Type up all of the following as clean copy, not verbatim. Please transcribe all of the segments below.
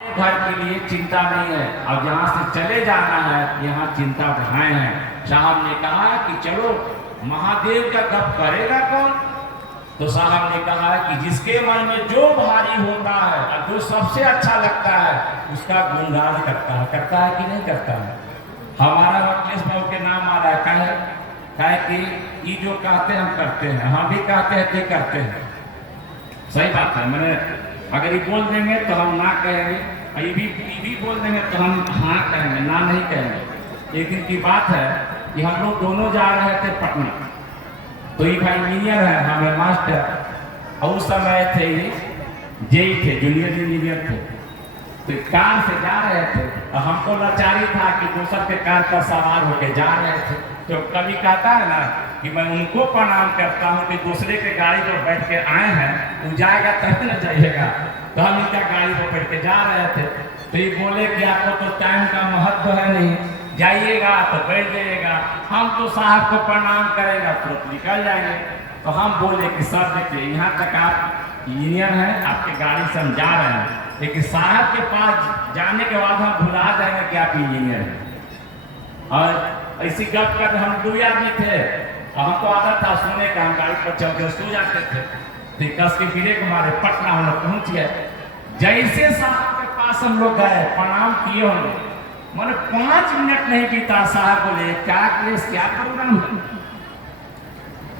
घर के लिए चिंता नहीं है। अब यहाँ से चले जाना है, यहाँ चिंता बढ़ाए हैं। साहब ने कहा कि चलो महादेव का गप करेगा कौन? तो साहब ने कहा कि जिसके मन में जो भारी होता है और जो सबसे अच्छा लगता है उसका गुणगान करता है कि नहीं करता है? हमारा अखिलेश बाबू के नाम आ रहा है कि ये जो कहते हैं हम करते हैं, हम भी कहते हैं तो करते हैं। सही बात है। मैंने अगर ये बोल देंगे तो हम ना कहेंगे, ये भी बोल देंगे तो हम हाँ कहेंगे, ना नहीं कहेंगे। एक दिन की बात है कि हम लोग दोनों जा रहे थे पटना, तो ये भाई इंजीनियर है, हमें मास्टर, और उस समय थे ये जेई थे, जूनियर इंजीनियर थे। तो कार से जा रहे थे और हमको लाचारी था कि दूसर के कार पर सवार होकर जा रहे थे। तो कभी कहता है ना कि मैं उनको प्रणाम करता हूँ कि दूसरे के गाड़ी पर बैठ के आए हैं, वो जाएगा तभी न जाइएगा। तो हम इनका गाड़ी पर बैठ के जा रहे थे, तो ये बोले कि आपको तो टाइम का महत्व है नहीं, जाइएगा तो बैठ जाइएगा, हम तो साहब को प्रणाम करेगा तुरंत निकल जाएंगे। तो हम बोले कि सर देखिए, यहाँ तक आप इंजीनियर हैं, आपके गाड़ी से हम जा रहे हैं, लेकिन साहब के पास जाने के बाद हम भुला जाएंगे कि आप इंजीनियर हैं। और ऐसी गप कर हम दो आदमी थे, हमको आदत था सोने का, हम गाड़ी पर चल के सो जाते थे। तो कस के फिरे के मारे पटना हम लोग पहुंच गए। जैसे साहब के पास हम लोग गए, प्रणाम किए होंगे, मैंने 5 मिनट नहीं बीता, साहब बोले क्या केस, क्या प्रोग्राम है?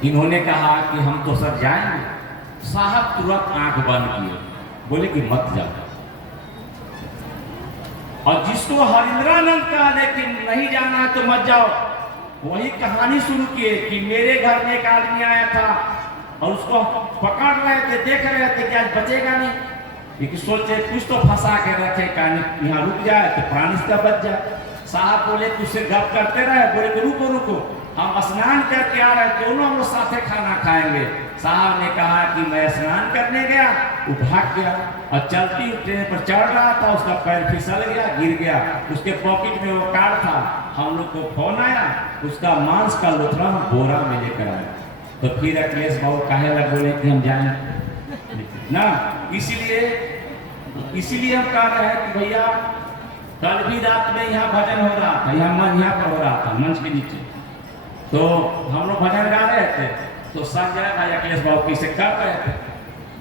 इन्होंने कहा कि हम तो सर जाएंगे। साहब तुरंत आंख बंद किए, बोले कि मत जाओ। और जिसको हरिंद्रानंद कहा लेकिन नहीं जाना है तो मत जाओ, वही कहानी शुरू किए कि मेरे घर में एक आदमी आया था और उसको पकड़ रहे थे, देख रहे थे कि आज बचेगा नहीं, लेकिन सोचे कुछ तो फंसा के रखे, कहानी यहाँ रुक जाए तो प्राणी का बच जाए। साहब बोले तुझसे गप करते रहे, बोले कि रुको रुको, हम स्नान करके आ रहे, दोनों हम लोग साथे खाना खाएंगे। साहब ने कहा कि मैं स्नान करने गया, वो भाग गया और चलती ट्रेन पर चढ़ रहा था, उसका पैर फिसल गया, गिर गया। उसके पॉकेट में वो कार्ड था, हम लोग को फोन आया, उसका मांस का लोथड़ा बोरा में लेकर आया। तो फिर अखिलेश बाबू कहे लग बोले कि हम जाएं ना, इसीलिए हम कह रहे हैं कि भैया कल भी रात में यहाँ भजन हो रहा था, यहाँ पर हो रहा था मंच के नीचे, तो हम लोग भजन गा रहे थे, तो संजय भाई अखिलेश बाबू से कर रहे थे,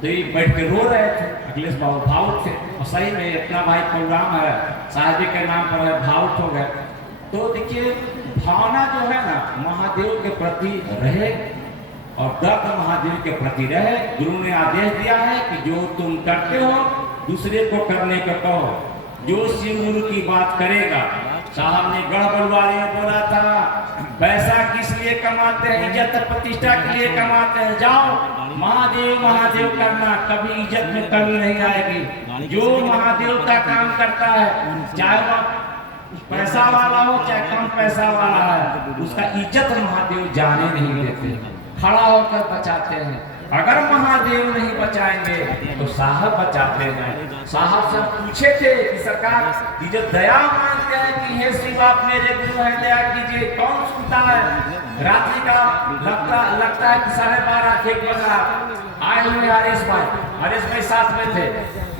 तो ये बैठ के रो रहे थे। अखिलेश बाबू भावुक थे, और सही में इतना भाई प्रोग्राम है साहब के नाम पर है, भावुक हो गए। तो देखिए भावना जो है ना महादेव के प्रति रहे और दर्द महादेव के प्रति रहे। गुरु ने आदेश दिया है कि जो तुम करते हो दूसरे को करने को कहो, जो शिव गुरु की बात करेगा। साहब ने गढ़बड़वारी में बोला था, पैसा किस लिए कमाते हैं? इज्जत प्रतिष्ठा के लिए कमाते हैं। जाओ महादेव महादेव करना, कभी इज्जत में कमी नहीं आएगी। जो महादेव का काम करता है, चाहे वह पैसा वाला हो चाहे कम पैसा वाला है, उसका इज्जत महादेव जाने नहीं देते, खड़ा होकर बचाते हैं। अगर महादेव नहीं बचाएंगे तो साहब बचाते हैं। साहब से पूछे थे कि सरकार ये जो दया मांगते हैं कि हे शिव आप मेरे गुरु हैं, दया कीजिए, कौन सुनता है? रात्रि का लगता है कि 12:30 1 बजा आए हुए हरेश भाई साथ में थे।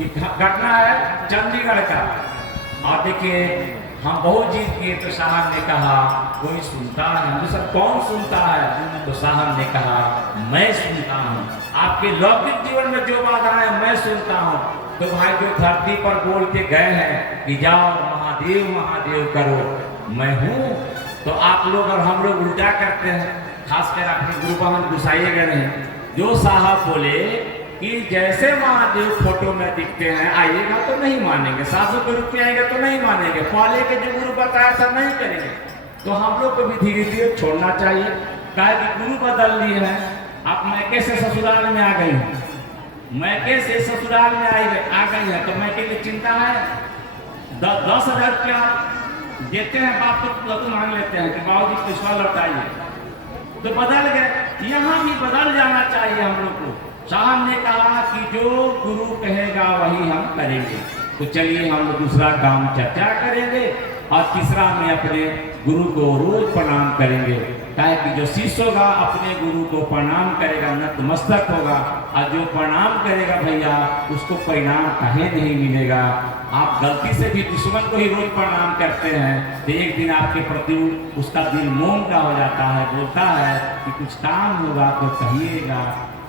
घटना है चंडीगढ़ का, और देखिए हम बहुत जीत किए, तो साहब ने कहा कोई सुनता है? हम सर कौन सुनता है? तो साहब ने कहा मैं सुनता हूँ, आपके लौकिक जीवन में जो बाधाएं मैं सुनता हूँ। तो भाई जो धरती पर बोल के गए हैं कि जाओ महादेव महादेव करो, मैं हूँ। तो आप लोग और हम लोग उल्टा करते हैं, खासकर अपने गुरु बहन घुसाइएगा नहीं। जो साहब बोले कि जैसे महादेव फोटो में दिखते हैं आइएगा तो नहीं मानेंगे, साधु के रूप में आएगा तो नहीं मानेंगे, पहले के जो गुरु बताया था नहीं करेंगे। तो हम लोग को भी धीरे धीरे छोड़ना चाहिए, कहे कि गुरु बदल लिए हैं। आप मैके से ससुराल में आ गई हैं, मैके से ससुराल में आ गई है, तो मैके की चिंता है? 10,000 रुपया देते हैं बाप तो मांग लेते हैं कि बाबू जी पैसा लौटाइए, तो बदल गए। यहाँ भी बदल जाना चाहिए हम लोग को। साहब ने कहा कि जो गुरु कहेगा वही हम करेंगे। तो चलिए हम दूसरा काम चर्चा करेंगे, और तीसरा में अपने गुरु को रोज प्रणाम करेंगे, ताकि जो शिष्य होगा अपने गुरु को प्रणाम करेगा, नतमस्तक होगा, और जो प्रणाम करेगा भैया उसको परिणाम कहीं नहीं मिलेगा। आप गलती से भी दुश्मन को ही रोज प्रणाम करते हैं तो एक दिन आपके प्रति उसका दिल मोम का हो जाता है, बोलता है कि कुछ काम होगा तो कहिएगा।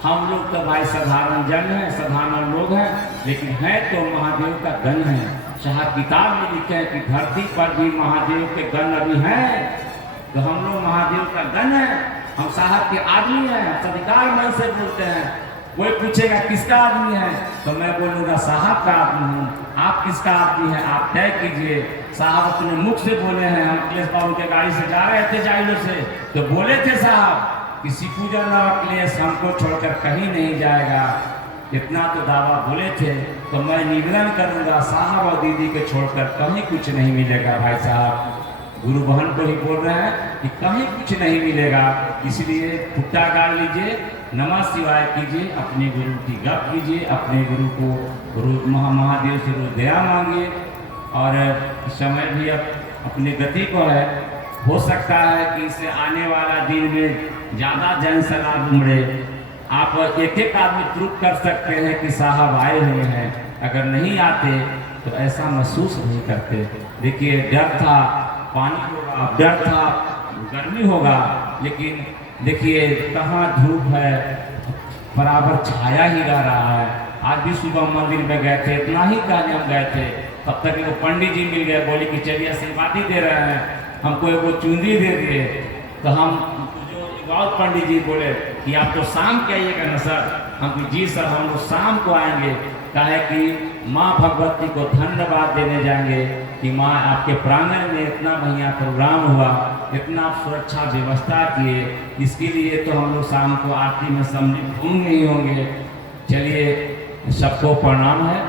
हम लोग तो भाई साधारण जन हैं, साधारण लोग हैं, लेकिन है तो महादेव का गण है। साहब किताब में लिखे हैं कि धरती पर भी महादेव के गण अभी हैं, तो हम लोग महादेव का गण है। हम साहब के आदमी हैं, सदिकार मन से बोलते हैं। कोई पूछेगा किसका आदमी है तो मैं बोलूँगा साहब का आदमी हूँ। आप किसका आदमी है आप तय कीजिए। साहब अपने मुख से बोले हैं। हम अखिलेश बाबू के गाड़ी से जा रहे थे जाइलो से, तो बोले थे साहब कि शिपूजन और अखिलेश हमको छोड़कर कहीं नहीं जाएगा, इतना तो दावा बोले थे। तो मैं निवेदन करूँगा साहब और दीदी को छोड़कर कहीं कुछ नहीं मिलेगा। भाई साहब गुरु बहन को ही बोल रहे हैं कि कहीं कुछ नहीं मिलेगा, इसलिए खुट्टा गाड़ लीजिए, नमः शिवाय कीजिए, अपने गुरु की गप कीजिए, अपने गुरु को महादेव से रोज दया मांगिए। और समय भी अब अपने गति को है, हो सकता है कि इससे आने वाला दिन में ज़्यादा जन सलाह उमड़े। आप एक एक आदमी प्रूफ कर सकते हैं कि साहब आए हुए हैं, अगर नहीं आते तो ऐसा महसूस नहीं करते। देखिए डर था पानी होगा, डर था गर्मी होगा, लेकिन देखिए कहाँ धूप है, बराबर छाया ही रह रहा है। आज भी सुबह मंदिर में गए थे, इतना ही कहने हम गए थे, तब तक वो पंडित जी मिल गए, बोले कि चलिए आशीर्वादी दे रहे हैं, हमको वो चुंदी दे दिए। तो हम जो और पंडित जी बोले कि आप तो शाम के आइएगा ना सर। हम जी सर हम लोग शाम को आएंगे, कहे कि माँ भगवती को धन्यवाद देने जाएंगे कि माँ आपके प्रांगण में इतना बढ़िया प्रोग्राम हुआ, इतना सुरक्षा व्यवस्था किए, इसके लिए तो हम लोग शाम को आरती में सम्मिलित होंगे ही होंगे। चलिए सबको प्रणाम है।